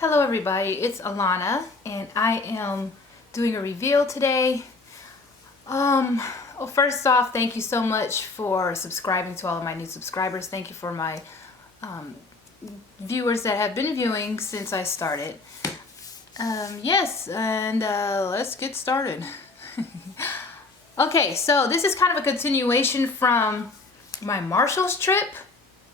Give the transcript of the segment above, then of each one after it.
Hello everybody, it's Alana and I am doing a reveal today. Well, first off, thank you so much for subscribing to all of my new subscribers. Thank you for my viewers that have been viewing since I started. Yes, and let's get started. Okay, so this is kind of a continuation from my Marshalls trip.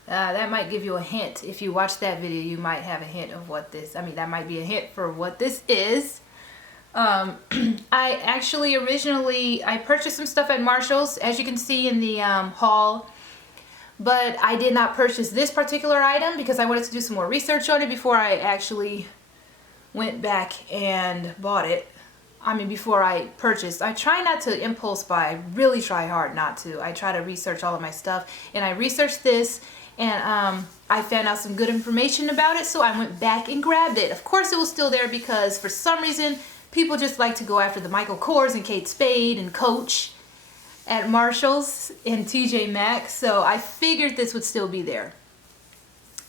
That might give you a hint. If you watch that video, you might have a hint of what this, that might be a hint for what this is. I actually I purchased some stuff at Marshalls, as you can see in the haul, but I did not purchase this particular item because I wanted to do some more research on it before I actually went back and bought it. Before I purchased. I try not to impulse buy. I really try hard not to. I try to research all of my stuff, and I researched this, and I found out some good information about it, so I went back and grabbed it. Of course it was still there because for some reason people just like to go after the Michael Kors and Kate Spade and Coach at Marshalls and TJ Maxx, so I figured this would still be there.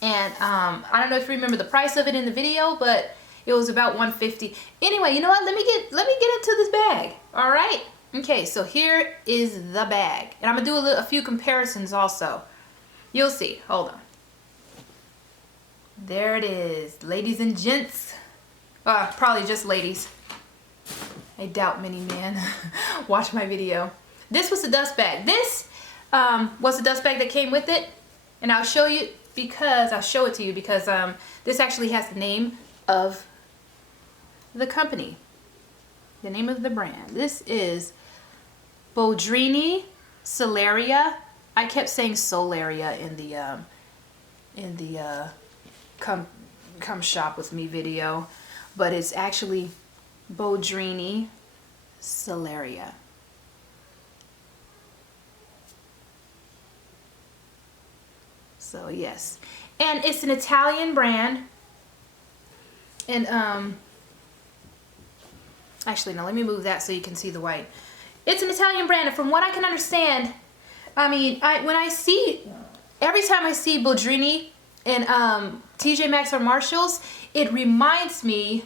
And I don't know if you remember the price of it in the video, but it was about $150. Anyway, you know what? Let me get into this bag. All right. Okay, so here is the bag, and I'm gonna do a few comparisons also. You'll see. Hold on. There it is, ladies and gents. Probably just ladies. I doubt many men watch my video. This was the dust bag. This was the dust bag that came with it, and I'll show it to you because this actually has the name of the company, the name of the brand. This is Boldrini Selleria. I kept saying Solaria in the come shop with me video, but it's actually Boldrini Selleria. So yes, and it's an Italian brand. And actually, no, let me move that so you can see the white. It's an Italian brand, and from what I can understand, every time I see Boldrini in TJ Maxx or Marshalls, it reminds me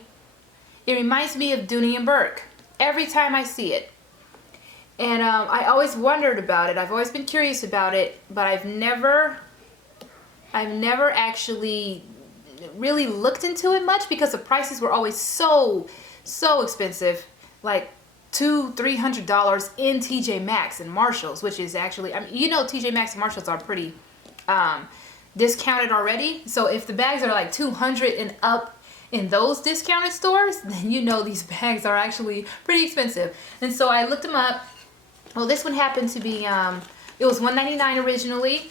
of Dooney Bourke every time I see it. And I always wondered about it. I've always been curious about it, but I've never actually really looked into it much because the prices were always so expensive, like $200-300 in TJ Maxx and Marshalls, which is actually, TJ Maxx and Marshalls are pretty discounted already. So if the bags are like $200 and up in those discounted stores, then these bags are actually pretty expensive. And so I looked them up. Well, this one happened to be it was $199 originally.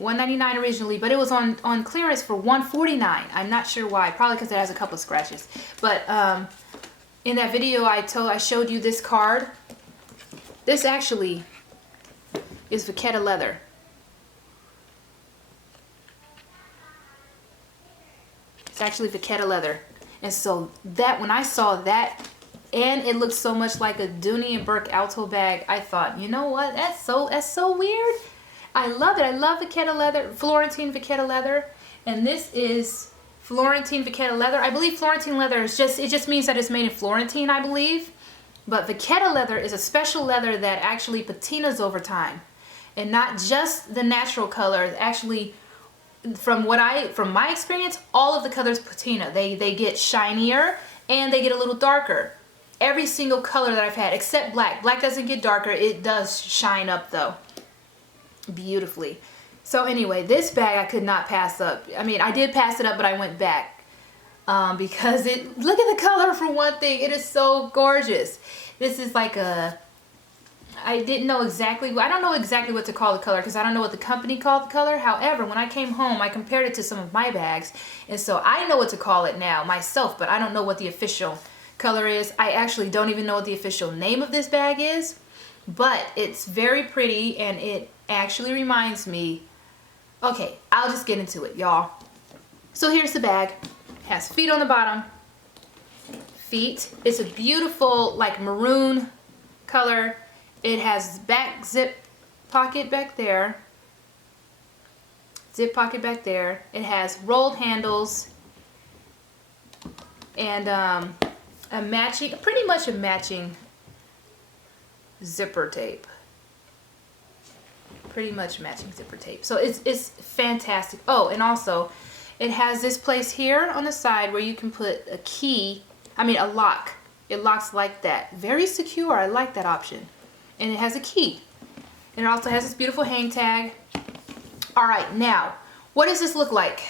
$199 originally, but it was on clearance for $149. I'm not sure why. Probably because it has a couple of scratches. But in that video, I showed you this card. This actually is Vachetta leather. It's actually Vachetta leather, and so that when I saw that, and it looked so much like a Dooney Bourke Alto bag, I thought, you know what? That's so weird. I love it. I love Vachetta leather, Florentine Vachetta leather, and this is Florentine Vachetta leather. I believe Florentine leather is just means that it's made in Florentine, I believe. But Vachetta leather is a special leather that actually patinas over time, and not just the natural color. Actually, from my experience, all of the colors patina. They get shinier and they get a little darker. Every single color that I've had, except black. Black doesn't get darker. It does shine up though, beautifully. So anyway, this bag I could not pass up. I did pass it up, but I went back because look at the color for one thing. It is so gorgeous. This is like I don't know exactly what to call the color because I don't know what the company called the color. However, when I came home, I compared it to some of my bags, and so I know what to call it now myself, but I don't know what the official color is. I actually don't even know what the official name of this bag is, but it's very pretty, and it actually reminds me. Okay, I'll just get into it, y'all. So here's the bag. It has feet on the bottom. Feet. It's a beautiful like maroon color. It has back zip pocket back there. Zip pocket back there. It has rolled handles. and a matching, pretty much a matching zipper tape. Pretty much matching zipper tape. So it's fantastic. Oh, and also it has this place here on the side where you can put a key, a lock. It locks like that. Very secure. I like that option. And it has a key. And it also has this beautiful hang tag. All right, now, what does this look like?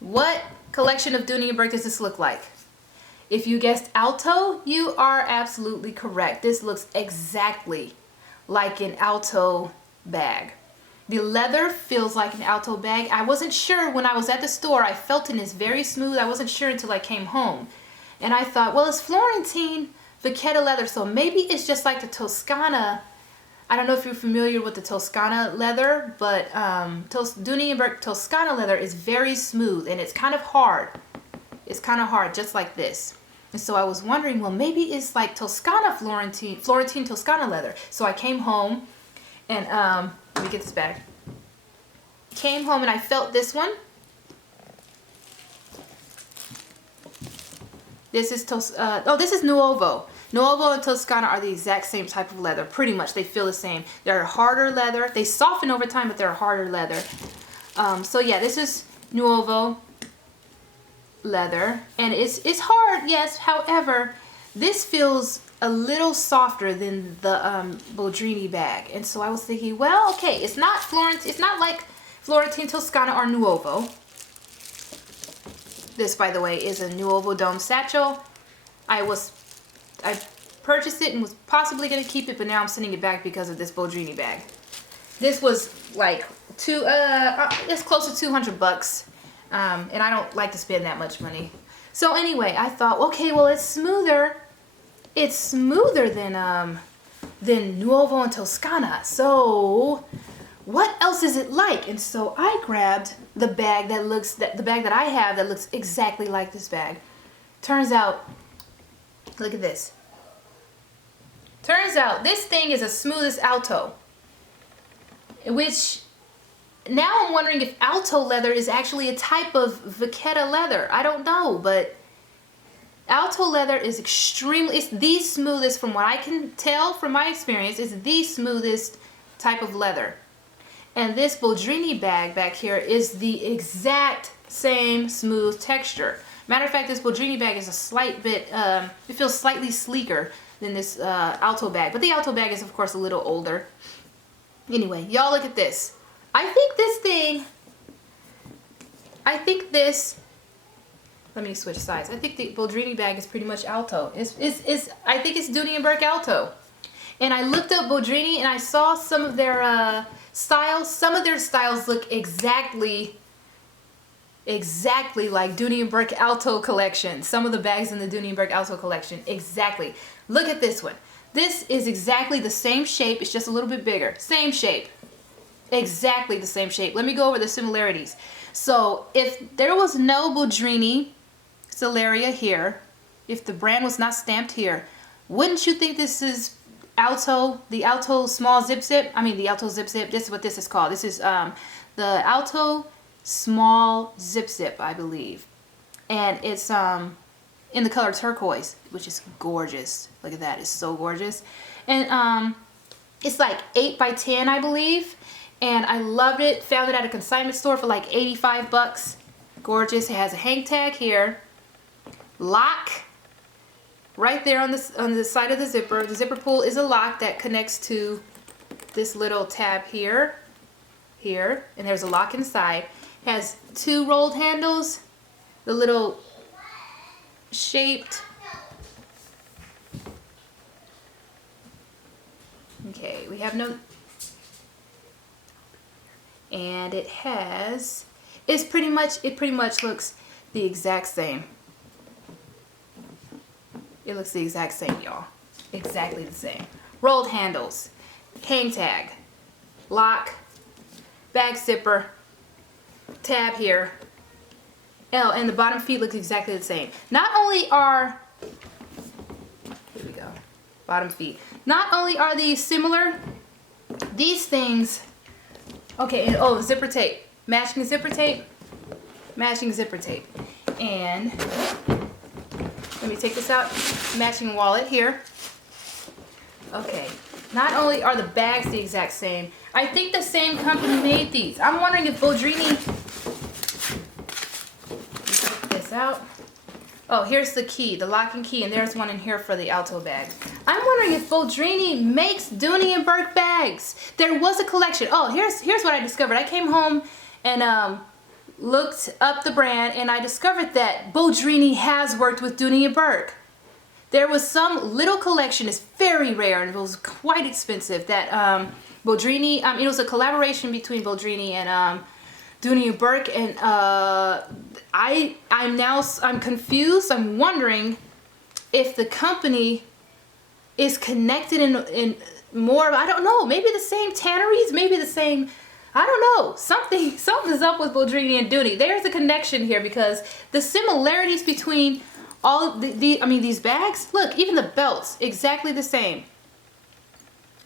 What collection of Dooney Bourke does this look like? If you guessed alto, you are absolutely correct. This looks exactly like an alto bag. The leather feels like an alto bag. I wasn't sure when I was at the store. I felt it is very smooth. I wasn't sure until I came home. And I thought, well, it's Florentine vachetta leather, so maybe it's just like the Toscana. I don't know if you're familiar with the Toscana leather, but Dooney Bourke Toscana leather is very smooth and it's kind of hard. It's kind of hard, just like this. And so I was wondering, well, maybe it's like Toscana Florentine Toscana leather. So I came home and, let me get this back. Came home and I felt this one. This is this is Nuovo. Nuovo and Toscana are the exact same type of leather. Pretty much, they feel the same. They're harder leather. They soften over time, but they're harder leather. So yeah, this is Nuovo leather, and it's hard, yes. However, this feels a little softer than the Boldrini bag, and so I was thinking, well, okay, it's not like Florentine Toscana or Nuovo. This, by the way, is a Nuovo Dome satchel. I purchased it and was possibly going to keep it, but now I'm sending it back because of this Boldrini bag. This was like it's close to 200 bucks, and I don't like to spend that much money. So anyway, I thought, okay, well, it's smoother. It's smoother than Nuovo and Toscana. So what else is it like? And so I grabbed the bag the bag that I have that looks exactly like this bag. Turns out, look at this. Turns out this thing is as smooth as alto, which now I'm wondering if alto leather is actually a type of vachetta leather. I don't know, but alto leather is it's the smoothest, from what I can tell from my experience, is the smoothest type of leather. And this Boldrini bag back here is the exact same smooth texture. Matter of fact, this Boldrini bag is a slight bit, it feels slightly sleeker than this alto bag. But the alto bag is, of course, a little older. Anyway, y'all look at this. I think this, let me switch sides. I think the Boldrini bag is pretty much alto. I think it's Dooney Bourke alto. And I looked up Boldrini and I saw some of their styles. Some of their styles look exactly like Dooney Bourke alto collection. Some of the bags in the Dooney Bourke alto collection, exactly. Look at this one. This is exactly the same shape. It's just a little bit bigger. Same shape. Exactly the same shape. Let me go over the similarities. So if there was no Boldrini Selleria here, if the brand was not stamped here, wouldn't you think this is alto, the alto small zip? The alto zip. This is what this is called. This is the alto small zip, I believe. And it's in the color turquoise, which is gorgeous. Look at that. It's so gorgeous. And it's like 8 by 10, I believe. And I loved it. Found it at a consignment store for like 85 bucks. Gorgeous. It has a hang tag here. Lock right there on the side of the zipper. The zipper pull is a lock that connects to this little tab here. And there's a lock inside. It has 2 rolled handles. The little shaped. Okay, we have no. And it pretty much looks the exact same. It looks the exact same, y'all. Exactly the same. Rolled handles, hang tag, lock, bag zipper, tab here. Oh, and the bottom feet look exactly the same. Not only are, here we go, bottom feet. Not only are these similar, these things, okay, and oh, zipper tape. Matching zipper tape. Matching zipper tape. And Let me take this out. Matching wallet here. Okay. Not only are the bags the exact same, I think the same company made these. I'm wondering if Boldrini... Take this out. Oh, here's the key, the lock and key, and there's one in here for the Alto bag. I'm wondering if Boldrini makes Dooney and Bourke bags. There was a collection. Oh, here's what I discovered. I came home and looked up the brand, and I discovered that Boldrini has worked with Dooney and Bourke. There was some little collection, it's very rare, and it was quite expensive, that Boldrini, it was a collaboration between Boldrini and Dooney and Bourke, and I'm confused. I'm wondering if the company is connected in more, I don't know, maybe the same tanneries, maybe the same, I don't know, something's up with Boldrini and Dooney. There's a connection here because the similarities between all these bags, look, even the belts, exactly the same.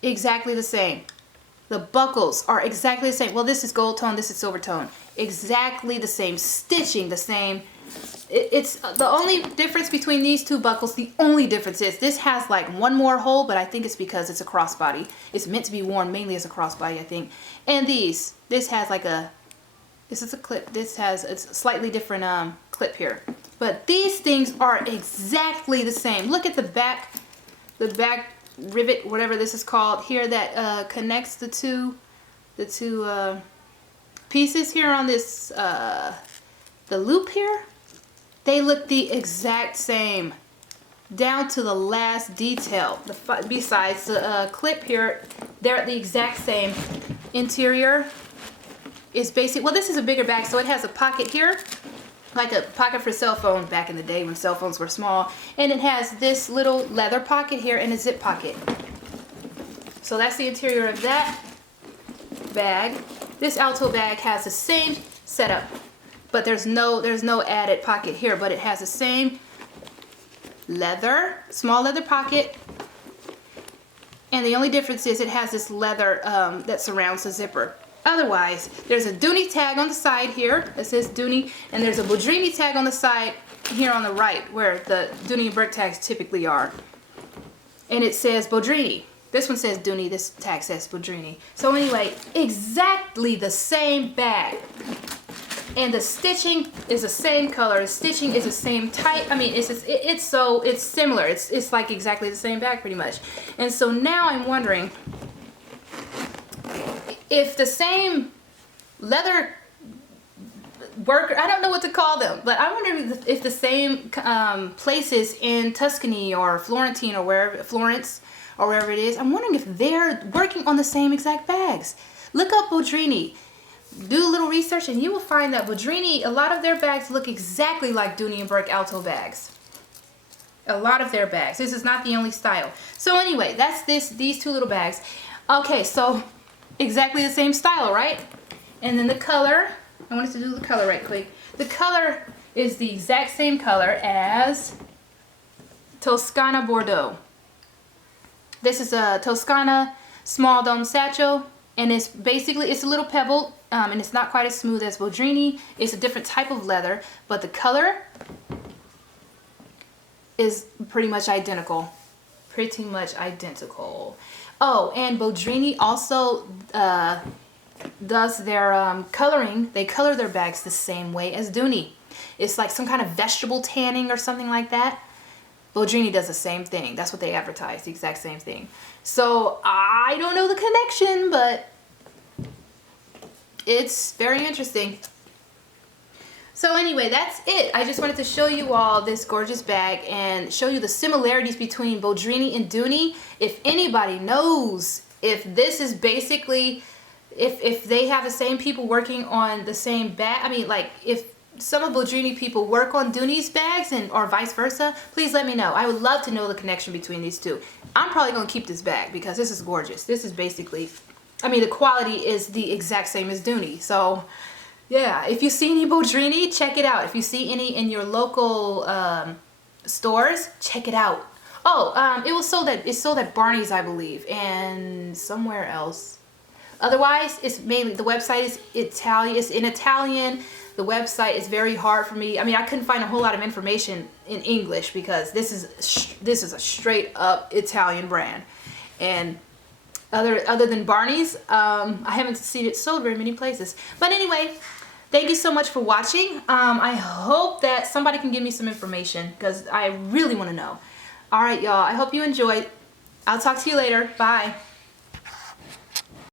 Exactly the same. The buckles are exactly the same. Well, this is gold tone, this is silver tone. Exactly the same. Stitching the same. It's the only difference between these two buckles, the only difference is this has like one more hole, but I think it's because it's a crossbody. It's meant to be worn mainly as a crossbody, I think. And this has like this is a clip. This has a slightly different clip here. But these things are exactly the same. Look at the back rivet, whatever this is called here, that connects the two pieces here on this the loop here. They look the exact same down to the last detail. Besides the clip here, they're the exact same. Interior is basic. Well, this is a bigger bag, so it has a pocket here, like a pocket for cell phone back in the day when cell phones were small, and it has this little leather pocket here and a zip pocket. So that's the interior of that bag. This Alto bag has the same setup, but there's no added pocket here, but it has the same leather, small leather pocket, and the only difference is it has this leather that surrounds the zipper. Otherwise, there's a Dooney tag on the side here that says Dooney, and there's a Boldrini tag on the side here on the right where the Dooney and Bourke tags typically are. And it says Boldrini. This one says Dooney, this tag says Boldrini. So anyway, exactly the same bag. And the stitching is the same color, the stitching is the same type. I mean, it's similar. It's like exactly the same bag pretty much. And so now I'm wondering if the same leather worker, I don't know what to call them, but I wonder if the same places in Tuscany or Florentine or Florence or wherever it is, I'm wondering if they're working on the same exact bags. Look up Boldrini. Do a little research and you will find that Boldrini, a lot of their bags look exactly like Dooney and Bourke Alto bags. A lot of their bags. This is not the only style. So anyway, that's these two little bags. Okay, so exactly the same style, right? And then the color, I wanted to do the color right quick. The color is the exact same color as Toscana Bordeaux. This is a Toscana small dome satchel, and it's a little pebbled, and it's not quite as smooth as Boldrini. It's a different type of leather, but the color is pretty much identical. Pretty much identical. Oh, and Boldrini also does their coloring. They color their bags the same way as Dooney. It's like some kind of vegetable tanning or something like that. Boldrini does the same thing. That's what they advertise, the exact same thing. So I don't know the connection, but it's very interesting. So anyway, that's it. I just wanted to show you all this gorgeous bag and show you the similarities between Boldrini and Dooney. If anybody knows if this is basically, if they have the same people working on the same bag, I mean, like if some of Boldrini people work on Dooney's bags or vice versa, please let me know. I would love to know the connection between these two. I'm probably going to keep this bag because this is gorgeous. This is basically, I mean, the quality is the exact same as Dooney. So yeah, if you see any Boldrini, check it out. If you see any in your local stores, check it out. Oh, it's sold at Barney's, I believe, and somewhere else. Otherwise, it's mainly, the website is Italian. It's in Italian. The website is very hard for me. I mean, I couldn't find a whole lot of information in English because this is a straight up Italian brand. And other than Barney's, I haven't seen it sold very many places. But anyway, thank you so much for watching. I hope that somebody can give me some information because I really want to know. All right, y'all. I hope you enjoyed. I'll talk to you later. Bye.